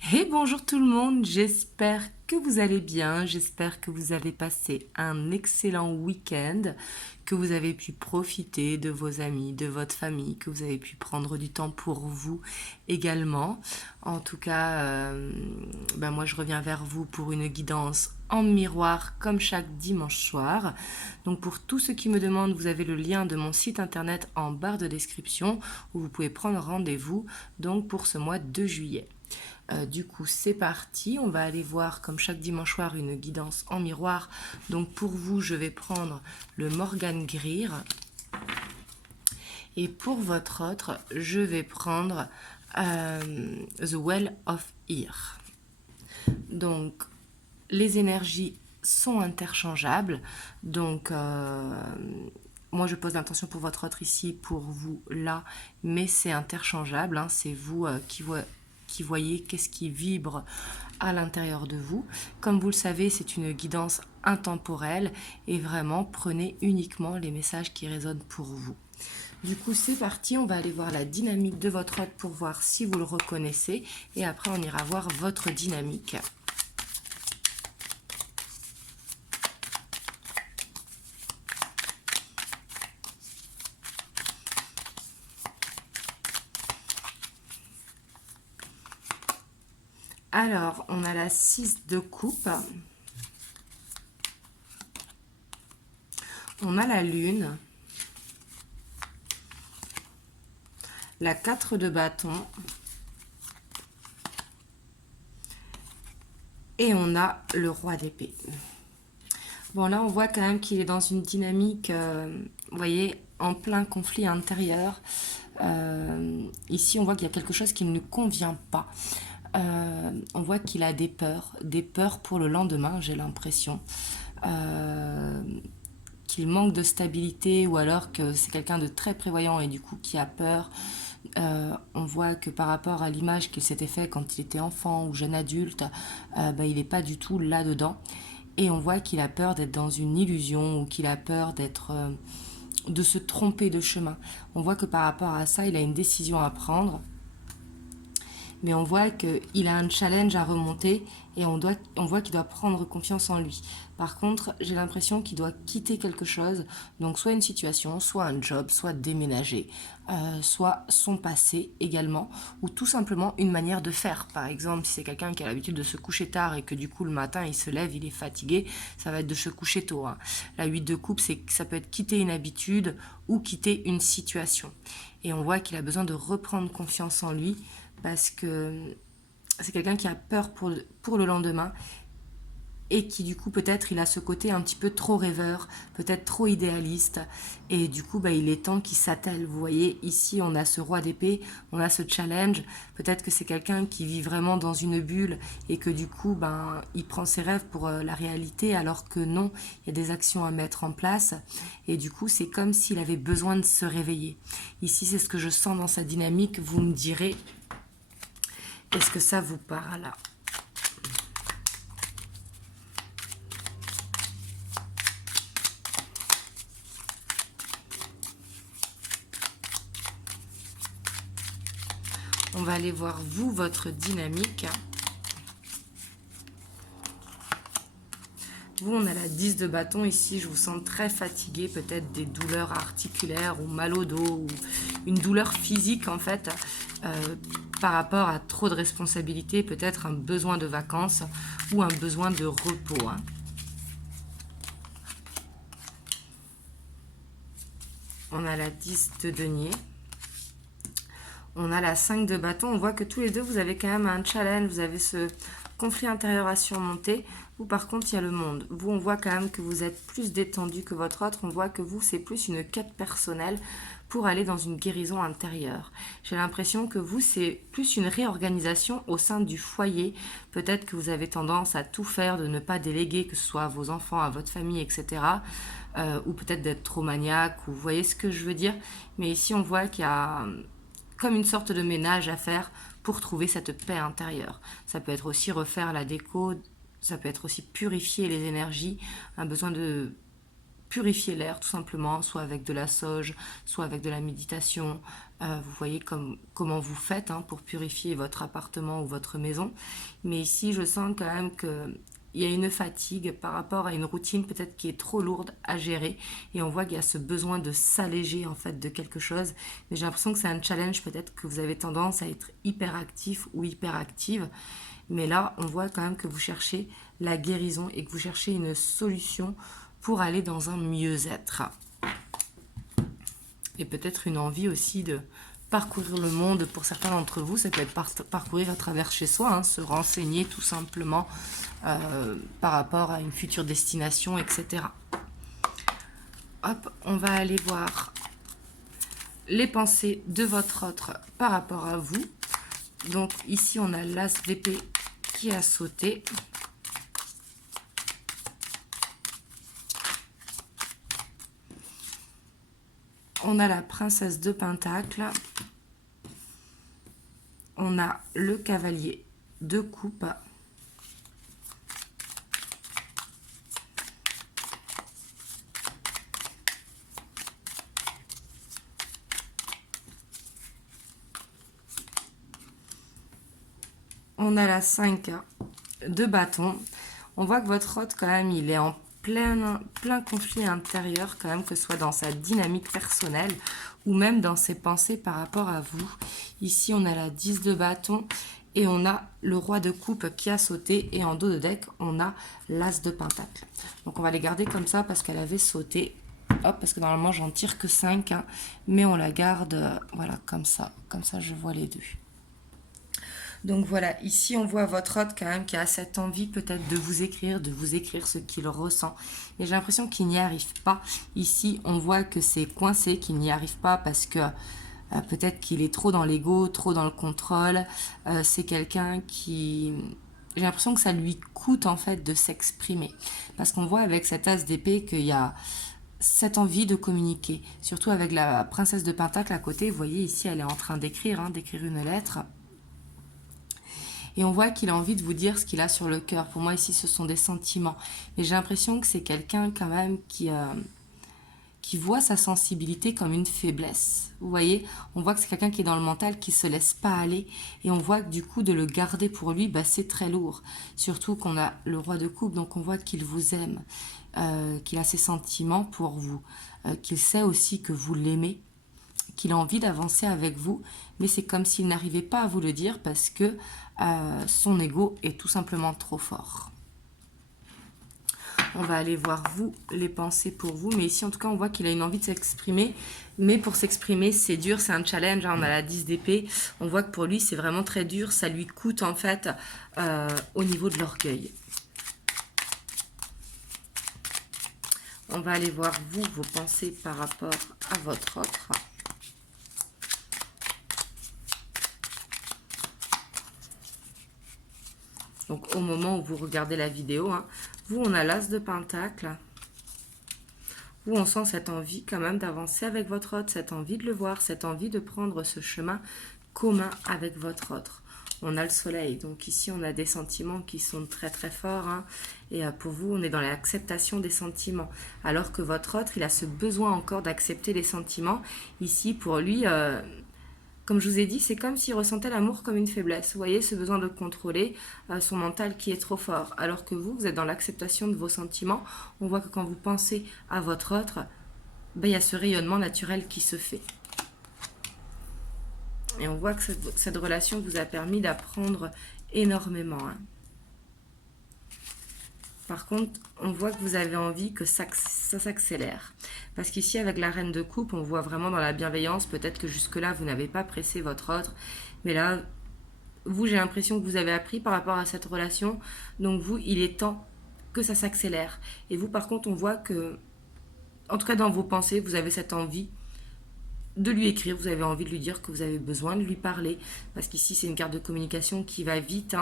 Et bonjour tout le monde, j'espère que vous allez bien, j'espère que vous avez passé un excellent week-end, que vous avez pu profiter de vos amis, de votre famille, que vous avez pu prendre du temps pour vous également. En tout cas, moi je reviens vers vous pour une guidance en miroir comme chaque dimanche soir. Donc pour tous ceux qui me demandent, vous avez le lien de mon site internet en barre de description où vous pouvez prendre rendez-vous donc pour ce mois de juillet. Du coup, c'est parti. On va aller voir, comme chaque dimanche soir, une guidance en miroir. Donc, pour vous, je vais prendre le Morgan Greer. Et pour votre autre, je vais prendre The Well of Ear. Donc, les énergies sont interchangeables. Donc, moi, je pose l'intention pour votre autre ici, pour vous là, mais c'est interchangeable. C'est vous qui voyez qu'est-ce qui vibre à l'intérieur de vous. Comme vous le savez, c'est une guidance intemporelle et vraiment, prenez uniquement les messages qui résonnent pour vous. Du coup, c'est parti, on va aller voir la dynamique de votre hôte pour voir si vous le reconnaissez et après, on ira voir votre dynamique. Alors, on a la 6 de coupe. On a la lune. La 4 de bâton. Et on a le roi d'épée. Bon, là, on voit quand même qu'il est dans une dynamique, vous voyez, en plein conflit intérieur. Ici, on voit qu'il y a quelque chose qui ne lui convient pas. On voit qu'il a des peurs pour le lendemain, j'ai l'impression. Qu'il manque de stabilité ou alors que c'est quelqu'un de très prévoyant et du coup qui a peur. On voit que par rapport à l'image qu'il s'était fait quand il était enfant ou jeune adulte, il n'est pas du tout là-dedans. Et on voit qu'il a peur d'être dans une illusion ou qu'il a peur de se tromper de chemin. On voit que par rapport à ça, il a une décision à prendre. Mais on voit qu'il a un challenge à remonter et on voit qu'il doit prendre confiance en lui. Par contre, j'ai l'impression qu'il doit quitter quelque chose, donc soit une situation, soit un job, soit déménager, soit son passé également, ou tout simplement une manière de faire. Par exemple, si c'est quelqu'un qui a l'habitude de se coucher tard et que du coup le matin il se lève, il est fatigué, ça va être de se coucher tôt. La 8 de coupe, ça peut être quitter une habitude ou quitter une situation. Et on voit qu'il a besoin de reprendre confiance en lui, parce que c'est quelqu'un qui a peur pour le lendemain et qui du coup peut-être il a ce côté un petit peu trop rêveur, peut-être trop idéaliste et du coup il est temps qu'il s'attelle. Vous voyez ici on a ce roi d'épée, on a ce challenge, peut-être que c'est quelqu'un qui vit vraiment dans une bulle et que du coup il prend ses rêves pour la réalité alors que non, il y a des actions à mettre en place et du coup c'est comme s'il avait besoin de se réveiller. Ici c'est ce que je sens dans sa dynamique, vous me direz. Est-ce que ça vous parle? On va aller voir vous, votre dynamique. Vous, on a la 10 de bâton ici. Je vous sens très fatigué, peut-être des douleurs articulaires ou mal au dos ou une douleur physique en fait. Par rapport à trop de responsabilités, peut-être un besoin de vacances ou un besoin de repos. On a la 10 de denier. On a la 5 de bâton. On voit que tous les deux, vous avez quand même un challenge. Vous avez ce conflit intérieur à surmonter. Vous, par contre, il y a le monde. Vous, on voit quand même que vous êtes plus détendu que votre autre. On voit que vous, c'est plus une quête personnelle pour aller dans une guérison intérieure. J'ai l'impression que vous, c'est plus une réorganisation au sein du foyer. Peut-être que vous avez tendance à tout faire, de ne pas déléguer, que ce soit à vos enfants, à votre famille, etc. Ou peut-être d'être trop maniaque, ou vous voyez ce que je veux dire. Mais ici, on voit qu'il y a comme une sorte de ménage à faire pour trouver cette paix intérieure. Ça peut être aussi refaire la déco, ça peut être aussi purifier les énergies, un besoin de purifier l'air tout simplement, soit avec de la sauge, soit avec de la méditation. Vous voyez comment vous faites pour purifier votre appartement ou votre maison. Mais ici, je sens quand même que il y a une fatigue par rapport à une routine peut-être qui est trop lourde à gérer et on voit qu'il y a ce besoin de s'alléger en fait de quelque chose. Mais j'ai l'impression que c'est un challenge peut-être que vous avez tendance à être hyper actif ou hyper active. Mais là, on voit quand même que vous cherchez la guérison et que vous cherchez une solution pour aller dans un mieux-être. Et peut-être une envie aussi de parcourir le monde pour certains d'entre vous. Ça peut être parcourir à travers chez soi, se renseigner tout simplement par rapport à une future destination, etc. Hop, on va aller voir les pensées de votre autre par rapport à vous. Donc ici, on a l'As d'épée qui a sauté. On a la princesse de Pentacle. On a le cavalier de coupe. On a la 5 de bâton. On voit que votre hôte, quand même, il est en plein conflit intérieur, quand même, que ce soit dans sa dynamique personnelle ou même dans ses pensées par rapport à vous. Ici, on a la 10 de bâton et on a le roi de coupe qui a sauté. Et en dos de deck, on a l'as de pentacle. Donc, on va les garder comme ça parce qu'elle avait sauté. Hop, parce que normalement, j'en tire que 5. Mais on la garde, voilà, comme ça. Comme ça, je vois les deux. Donc voilà, ici on voit votre hôte quand même qui a cette envie peut-être de vous écrire ce qu'il ressent. Et j'ai l'impression qu'il n'y arrive pas. Ici on voit que c'est coincé, qu'il n'y arrive pas parce que peut-être qu'il est trop dans l'ego, trop dans le contrôle. C'est quelqu'un qui... J'ai l'impression que ça lui coûte en fait de s'exprimer. Parce qu'on voit avec cet as d'épée qu'il y a cette envie de communiquer. Surtout avec la princesse de Pentacle à côté. Vous voyez ici elle est en train d'écrire une lettre. Et on voit qu'il a envie de vous dire ce qu'il a sur le cœur. Pour moi, ici, ce sont des sentiments. Mais j'ai l'impression que c'est quelqu'un quand même qui voit sa sensibilité comme une faiblesse. Vous voyez, on voit que c'est quelqu'un qui est dans le mental, qui ne se laisse pas aller. Et on voit que du coup, de le garder pour lui, c'est très lourd. Surtout qu'on a le roi de coupe, donc on voit qu'il vous aime, qu'il a ses sentiments pour vous, qu'il sait aussi que vous l'aimez, qu'il a envie d'avancer avec vous, mais c'est comme s'il n'arrivait pas à vous le dire parce que son ego est tout simplement trop fort. On va aller voir vous, les pensées pour vous, mais ici en tout cas on voit qu'il a une envie de s'exprimer, mais pour s'exprimer c'est dur, c'est un challenge, on a la 10 d'épée, on voit que pour lui c'est vraiment très dur, ça lui coûte en fait au niveau de l'orgueil. On va aller voir vous, vos pensées par rapport à votre autre. Donc au moment où vous regardez la vidéo, vous on a l'as de pentacle. Vous on sent cette envie quand même d'avancer avec votre autre, cette envie de le voir, cette envie de prendre ce chemin commun avec votre autre. On a le soleil, donc ici on a des sentiments qui sont très très forts. Et pour vous on est dans l'acceptation des sentiments. Alors que votre autre il a ce besoin encore d'accepter les sentiments. Ici pour lui... Comme je vous ai dit, c'est comme s'il ressentait l'amour comme une faiblesse. Vous voyez, ce besoin de contrôler son mental qui est trop fort. Alors que vous êtes dans l'acceptation de vos sentiments. On voit que quand vous pensez à votre autre, il y a ce rayonnement naturel qui se fait. Et on voit que cette relation vous a permis d'apprendre énormément. Par contre, on voit que vous avez envie que ça s'accélère. Parce qu'ici, avec la reine de coupe, on voit vraiment dans la bienveillance. Peut-être que jusque-là, vous n'avez pas pressé votre autre. Mais là, vous, j'ai l'impression que vous avez appris par rapport à cette relation. Donc vous, il est temps que ça s'accélère. Et vous, par contre, on voit que, en tout cas dans vos pensées, vous avez cette envie de lui écrire. Vous avez envie de lui dire que vous avez besoin de lui parler. Parce qu'ici, c'est une carte de communication qui va vite,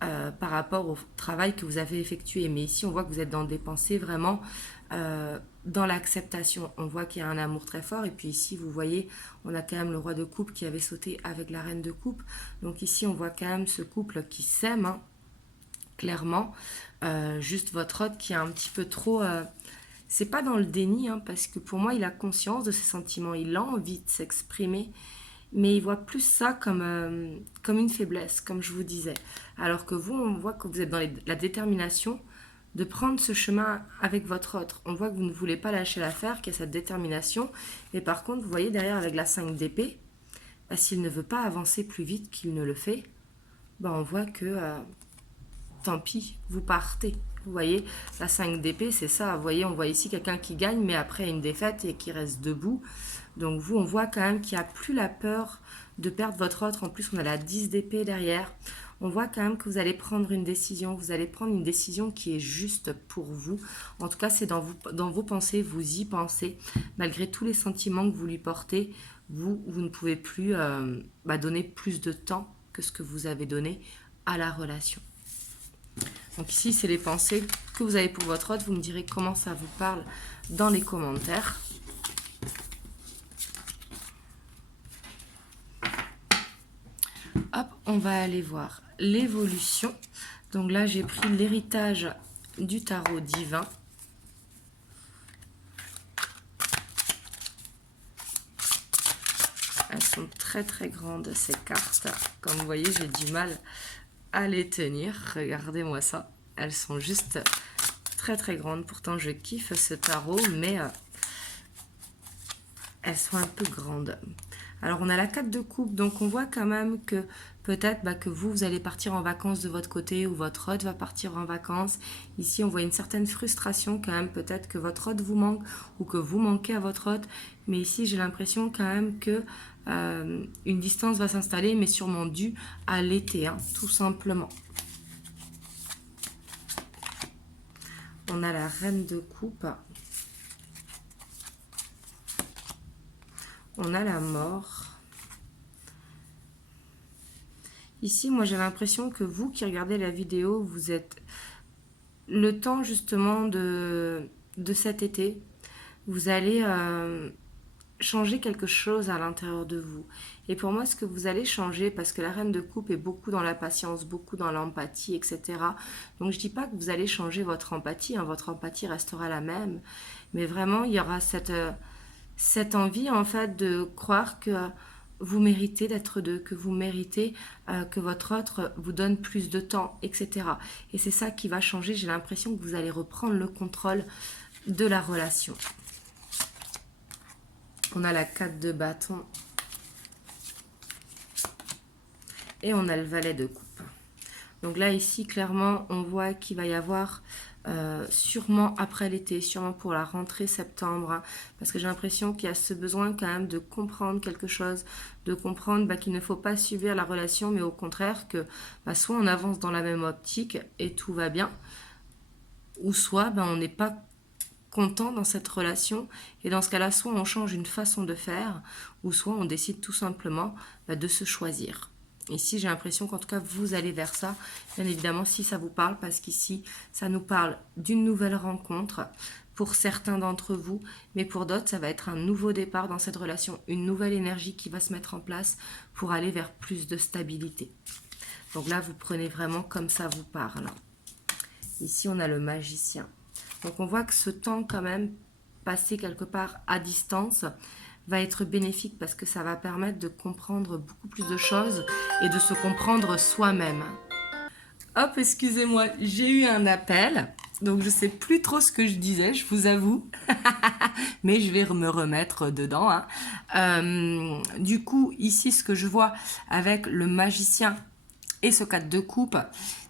par rapport au travail que vous avez effectué. Mais ici, on voit que vous êtes dans des pensées vraiment dans l'acceptation. On voit qu'il y a un amour très fort. Et puis ici, vous voyez, on a quand même le roi de coupe qui avait sauté avec la reine de coupe. Donc ici, on voit quand même ce couple qui s'aime, clairement. Juste votre autre qui est un petit peu trop... C'est pas dans le déni, hein, parce que pour moi, il a conscience de ses sentiments, il a envie de s'exprimer, mais il voit plus ça comme une faiblesse, comme je vous disais. Alors que vous, on voit que vous êtes dans la détermination de prendre ce chemin avec votre autre. On voit que vous ne voulez pas lâcher l'affaire, qu'il y a cette détermination. Et par contre, vous voyez derrière avec la 5 d'épée, bah, s'il ne veut pas avancer plus vite qu'il ne le fait, bah, on voit que tant pis, vous partez. Vous voyez, la 5 d'épée, c'est ça. Vous voyez, on voit ici quelqu'un qui gagne, mais après une défaite et qui reste debout. Donc vous, on voit quand même qu'il n'y a plus la peur de perdre votre autre. En plus, on a la 10 d'épée derrière. On voit quand même que vous allez prendre une décision. Vous allez prendre une décision qui est juste pour vous. En tout cas, c'est dans vos pensées, vous y pensez. Malgré tous les sentiments que vous lui portez, vous ne pouvez plus donner plus de temps que ce que vous avez donné à la relation. Donc ici, c'est les pensées que vous avez pour votre autre. Vous me direz comment ça vous parle dans les commentaires. Hop, on va aller voir l'évolution. Donc là, j'ai pris l'héritage du tarot divin. Elles sont très très grandes ces cartes. Comme vous voyez, j'ai du mal à les tenir. Regardez-moi ça. Elles sont juste très très grandes. Pourtant, je kiffe ce tarot, mais elles sont un peu grandes. Alors, on a la 4 de coupe, donc on voit quand même que peut-être que vous allez partir en vacances de votre côté ou votre hôte va partir en vacances. Ici, on voit une certaine frustration quand même. Peut-être que votre hôte vous manque ou que vous manquez à votre hôte. Mais ici, j'ai l'impression quand même que une distance va s'installer, mais sûrement due à l'été, hein, tout simplement. On a la reine de coupe. On a la mort. Ici, moi, j'ai l'impression que vous qui regardez la vidéo, vous êtes le temps justement de cet été. Vous allez changer quelque chose à l'intérieur de vous. Et pour moi, ce que vous allez changer, parce que la reine de coupe est beaucoup dans la patience, beaucoup dans l'empathie, etc. Donc, je dis pas que vous allez changer votre empathie, hein, votre empathie restera la même. Mais vraiment, il y aura cette envie, en fait, de croire que vous méritez d'être deux, que vous méritez que votre autre vous donne plus de temps, etc. Et c'est ça qui va changer. J'ai l'impression que vous allez reprendre le contrôle de la relation. On a la 4 de bâton. Et on a le valet de coupe. Donc là, ici, clairement, on voit qu'il va y avoir sûrement après l'été, sûrement pour la rentrée septembre, hein, parce que j'ai l'impression qu'il y a ce besoin quand même de comprendre quelque chose, de comprendre qu'il ne faut pas subir la relation, mais au contraire que soit on avance dans la même optique et tout va bien, ou soit on n'est pas content dans cette relation, et dans ce cas-là, soit on change une façon de faire, ou soit on décide tout simplement de se choisir. Ici, j'ai l'impression qu'en tout cas, vous allez vers ça. Bien évidemment, si ça vous parle, parce qu'ici, ça nous parle d'une nouvelle rencontre pour certains d'entre vous, mais pour d'autres, ça va être un nouveau départ dans cette relation, une nouvelle énergie qui va se mettre en place pour aller vers plus de stabilité. Donc là, vous prenez vraiment comme ça vous parle. Ici, on a le magicien. Donc, on voit que ce temps, quand même, passé quelque part à distance, va être bénéfique parce que ça va permettre de comprendre beaucoup plus de choses et de se comprendre soi-même. Hop, excusez-moi, j'ai eu un appel, donc je sais plus trop ce que je disais, je vous avoue, mais je vais me remettre dedans, hein. Du coup, ici, ce que je vois avec le magicien et ce 4 de coupe,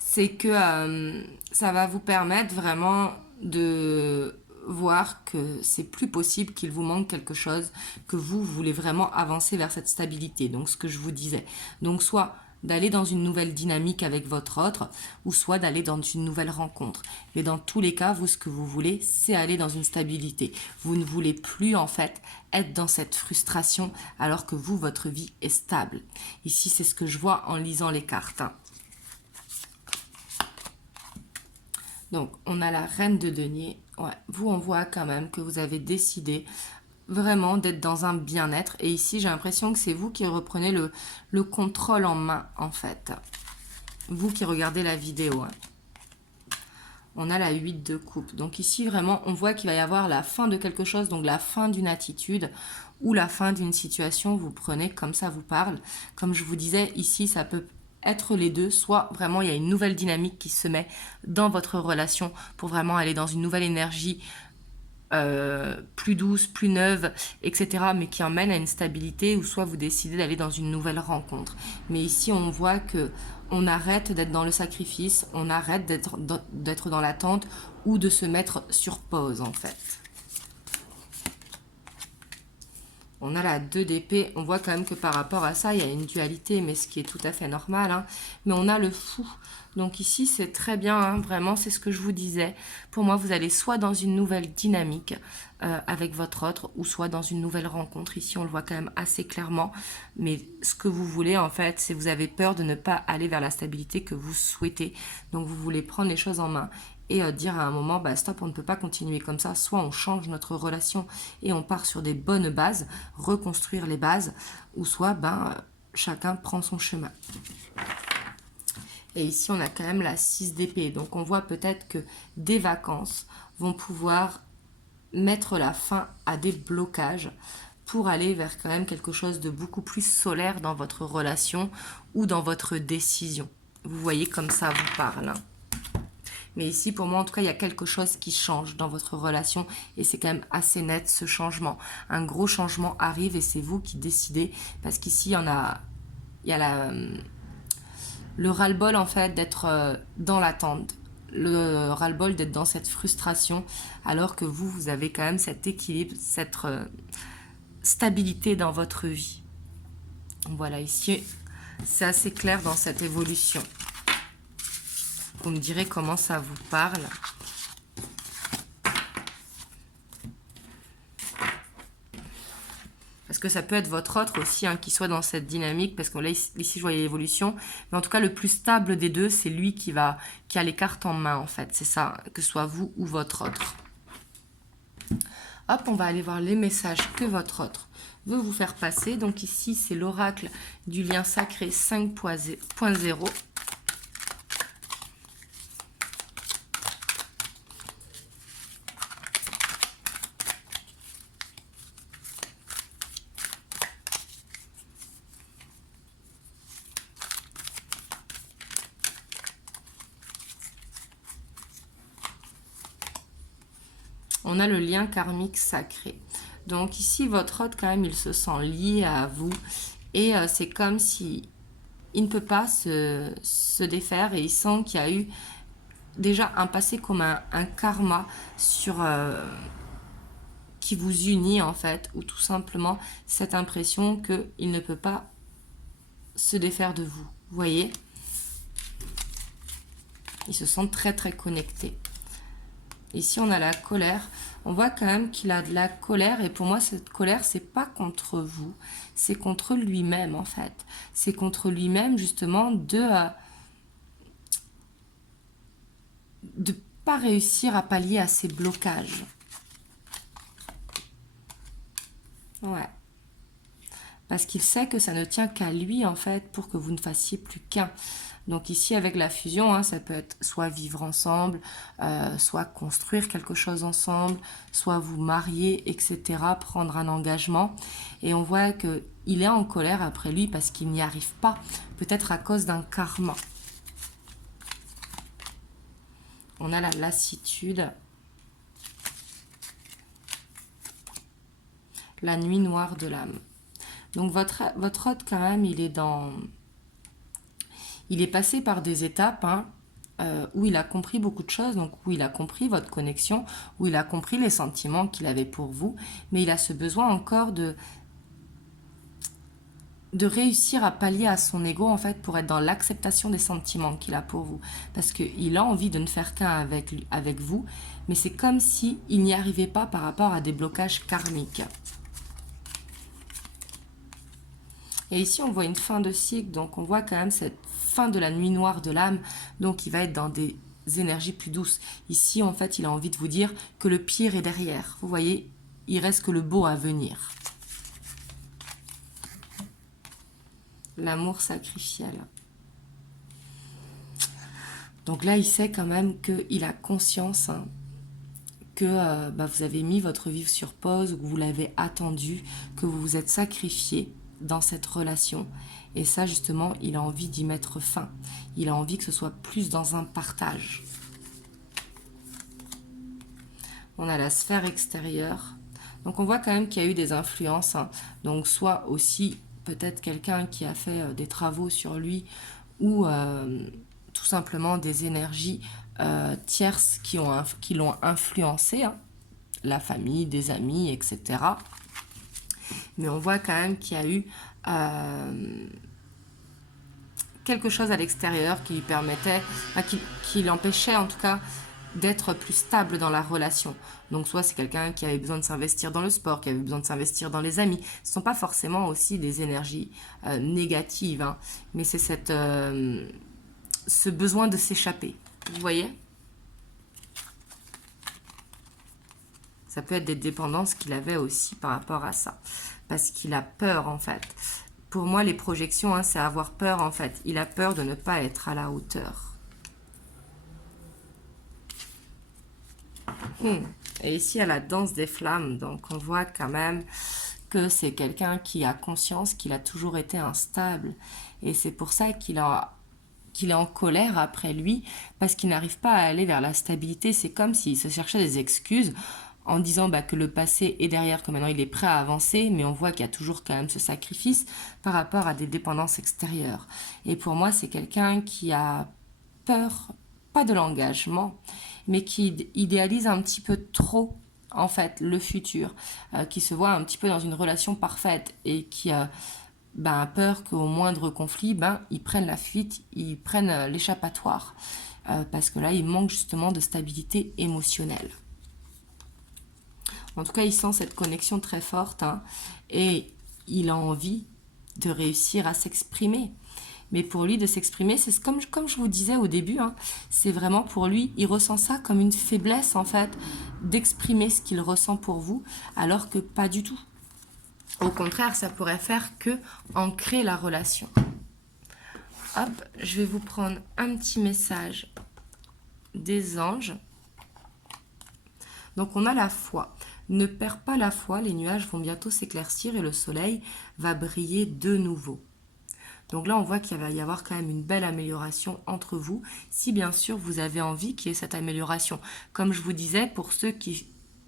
c'est que ça va vous permettre vraiment de voir que c'est plus possible, qu'il vous manque quelque chose, que vous voulez vraiment avancer vers cette stabilité. Donc, ce que je vous disais. Donc, soit d'aller dans une nouvelle dynamique avec votre autre, ou soit d'aller dans une nouvelle rencontre. Mais dans tous les cas, vous, ce que vous voulez, c'est aller dans une stabilité. Vous ne voulez plus, en fait, être dans cette frustration, alors que vous, votre vie est stable. Ici, c'est ce que je vois en lisant les cartes, hein. Donc, on a la reine de denier. Ouais, vous, on voit quand même que vous avez décidé vraiment d'être dans un bien-être. Et ici, j'ai l'impression que c'est vous qui reprenez le contrôle en main, en fait. Vous qui regardez la vidéo, hein. On a la 8 de coupe. Donc ici, vraiment, on voit qu'il va y avoir la fin de quelque chose, donc la fin d'une attitude ou la fin d'une situation. Vous prenez comme ça vous parle. Comme je vous disais, ici, ça peut être les deux. Soit vraiment, il y a une nouvelle dynamique qui se met dans votre relation pour vraiment aller dans une nouvelle énergie plus douce, plus neuve, etc., mais qui emmène à une stabilité, ou soit vous décidez d'aller dans une nouvelle rencontre. Mais ici, on voit que on arrête d'être dans le sacrifice, on arrête d'être dans l'attente ou de se mettre sur pause, en fait. On a la 2 d'épée, on voit quand même que par rapport à ça, il y a une dualité, mais ce qui est tout à fait normal. Hein. Mais on a le fou. Donc ici, c'est très bien, hein, vraiment, c'est ce que je vous disais. Pour moi, vous allez soit dans une nouvelle dynamique avec votre autre, ou soit dans une nouvelle rencontre. Ici, on le voit quand même assez clairement. Mais ce que vous voulez, en fait, c'est vous avez peur de ne pas aller vers la stabilité que vous souhaitez. Donc, vous voulez prendre les choses en main et dire à un moment, bah stop, on ne peut pas continuer comme ça, soit on change notre relation et on part sur des bonnes bases, reconstruire les bases, ou soit chacun prend son chemin. Et ici, on a quand même la 6 d'épée, donc on voit peut-être que des vacances vont pouvoir mettre la fin à des blocages pour aller vers quand même quelque chose de beaucoup plus solaire dans votre relation ou dans votre décision. Vous voyez comme ça vous parle. Mais ici, pour moi, en tout cas, il y a quelque chose qui change dans votre relation et c'est quand même assez net ce changement. Un gros changement arrive et c'est vous qui décidez parce qu'ici, il y a le ras-le-bol en fait d'être dans l'attente. Le ras-le-bol d'être dans cette frustration alors que vous avez quand même cet équilibre, cette stabilité dans votre vie. Voilà, ici, c'est assez clair dans cette évolution. Vous me direz comment ça vous parle. Parce que ça peut être votre autre aussi hein, qui soit dans cette dynamique. Parce que là, ici, je voyais l'évolution. Mais en tout cas, le plus stable des deux, c'est lui qui a les cartes en main, en fait. C'est ça, que ce soit vous ou votre autre. Hop, on va aller voir les messages que votre autre veut vous faire passer. Donc ici, c'est l'oracle du lien sacré 5.0. On a le lien karmique sacré. Donc ici, votre autre, quand même, il se sent lié à vous. Et c'est comme si il ne peut pas se défaire. Et il sent qu'il y a eu déjà un passé comme un karma sur qui vous unit, en fait. Ou tout simplement cette impression qu'il ne peut pas se défaire de vous. Vous voyez? Il se sent très, très connecté. Ici, on a la colère. On voit quand même qu'il a de la colère. Et pour moi, cette colère, c'est pas contre vous. C'est contre lui-même, en fait. C'est contre lui-même, justement, de pas réussir à pallier à ses blocages. Ouais. Parce qu'il sait que ça ne tient qu'à lui, en fait, pour que vous ne fassiez plus qu'un. Donc ici, avec la fusion, hein, ça peut être soit vivre ensemble, soit construire quelque chose ensemble, soit vous marier, etc., prendre un engagement. Et on voit qu'il est en colère après lui parce qu'il n'y arrive pas, peut-être à cause d'un karma. On a la lassitude. La nuit noire de l'âme. Donc votre hôte, quand même, il est passé par des étapes où il a compris beaucoup de choses, donc où il a compris votre connexion, où il a compris les sentiments qu'il avait pour vous, mais il a ce besoin encore de réussir à pallier à son ego, en fait, pour être dans l'acceptation des sentiments qu'il a pour vous. Parce qu'il a envie de ne faire qu'un avec vous, mais c'est comme s'il n'y arrivait pas par rapport à des blocages karmiques. Et ici, on voit une fin de cycle, donc on voit quand même cette fin de la nuit noire de l'âme, donc il va être dans des énergies plus douces. Ici, en fait, il a envie de vous dire que le pire est derrière. Vous voyez, il reste que le beau à venir. L'amour sacrificiel. Donc là, il sait quand même qu'il a conscience hein, que vous avez mis votre vie sur pause, que vous l'avez attendu, que vous vous êtes sacrifié dans cette relation. Et ça, justement, il a envie d'y mettre fin. Il a envie que ce soit plus dans un partage. On a la sphère extérieure. Donc on voit quand même qu'il y a eu des influences. Hein. Donc soit aussi peut-être quelqu'un qui a fait des travaux sur lui ou tout simplement des énergies tierces qui l'ont influencé. Hein. La famille, des amis, etc. Mais on voit quand même qu'il y a eu quelque chose à l'extérieur qui lui permettait, qui l'empêchait en tout cas d'être plus stable dans la relation. Donc soit c'est quelqu'un qui avait besoin de s'investir dans le sport, qui avait besoin de s'investir dans les amis. Ce ne sont pas forcément aussi des énergies négatives, hein, mais c'est ce besoin de s'échapper. Vous voyez ? Ça peut être des dépendances qu'il avait aussi par rapport à ça. Parce qu'il a peur en fait. Pour moi, les projections, hein, c'est avoir peur en fait. Il a peur de ne pas être à la hauteur. Et ici, il y a la danse des flammes. Donc, on voit quand même que c'est quelqu'un qui a conscience qu'il a toujours été instable. Et c'est pour ça qu'il est en colère après lui, parce qu'il n'arrive pas à aller vers la stabilité. C'est comme s'il se cherchait des excuses en disant que le passé est derrière, que maintenant il est prêt à avancer, mais on voit qu'il y a toujours quand même ce sacrifice par rapport à des dépendances extérieures. Et pour moi, c'est quelqu'un qui a peur, pas de l'engagement, mais qui idéalise un petit peu trop, en fait, le futur, qui se voit un petit peu dans une relation parfaite et qui a peur qu'au moindre conflit, ils prennent la fuite, ils prennent l'échappatoire, parce que là, il manque justement de stabilité émotionnelle. En tout cas, il sent cette connexion très forte hein, et il a envie de réussir à s'exprimer. Mais pour lui, de s'exprimer, c'est comme je vous disais au début, hein, c'est vraiment pour lui, il ressent ça comme une faiblesse en fait, d'exprimer ce qu'il ressent pour vous, alors que pas du tout. Au contraire, ça pourrait faire que ancrer la relation. Hop, je vais vous prendre un petit message des anges. Donc on a la foi. Ne perds pas la foi, les nuages vont bientôt s'éclaircir et le soleil va briller de nouveau. Donc là, on voit qu'il va y avoir quand même une belle amélioration entre vous, si bien sûr vous avez envie qu'il y ait cette amélioration. Comme je vous disais, pour ceux qui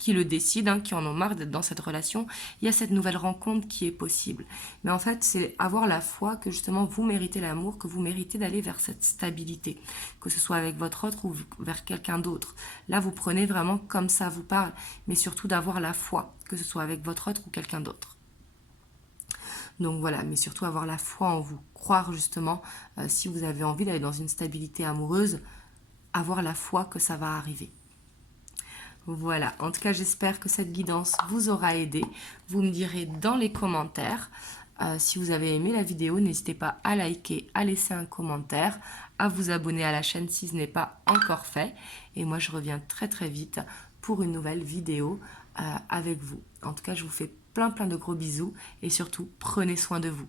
le décident, hein, qui en ont marre d'être dans cette relation, il y a cette nouvelle rencontre qui est possible. Mais en fait, c'est avoir la foi que justement vous méritez l'amour, que vous méritez d'aller vers cette stabilité, que ce soit avec votre autre ou vers quelqu'un d'autre. Là, vous prenez vraiment comme ça vous parle, mais surtout d'avoir la foi, que ce soit avec votre autre ou quelqu'un d'autre. Donc voilà, mais surtout avoir la foi en vous, croire justement, si vous avez envie d'aller dans une stabilité amoureuse, avoir la foi que ça va arriver. Voilà, en tout cas j'espère que cette guidance vous aura aidé. Vous me direz dans les commentaires. Si vous avez aimé la vidéo, n'hésitez pas à liker, à laisser un commentaire, à vous abonner à la chaîne si ce n'est pas encore fait. Et moi je reviens très très vite pour une nouvelle vidéo avec vous. En tout cas je vous fais plein de gros bisous et surtout prenez soin de vous.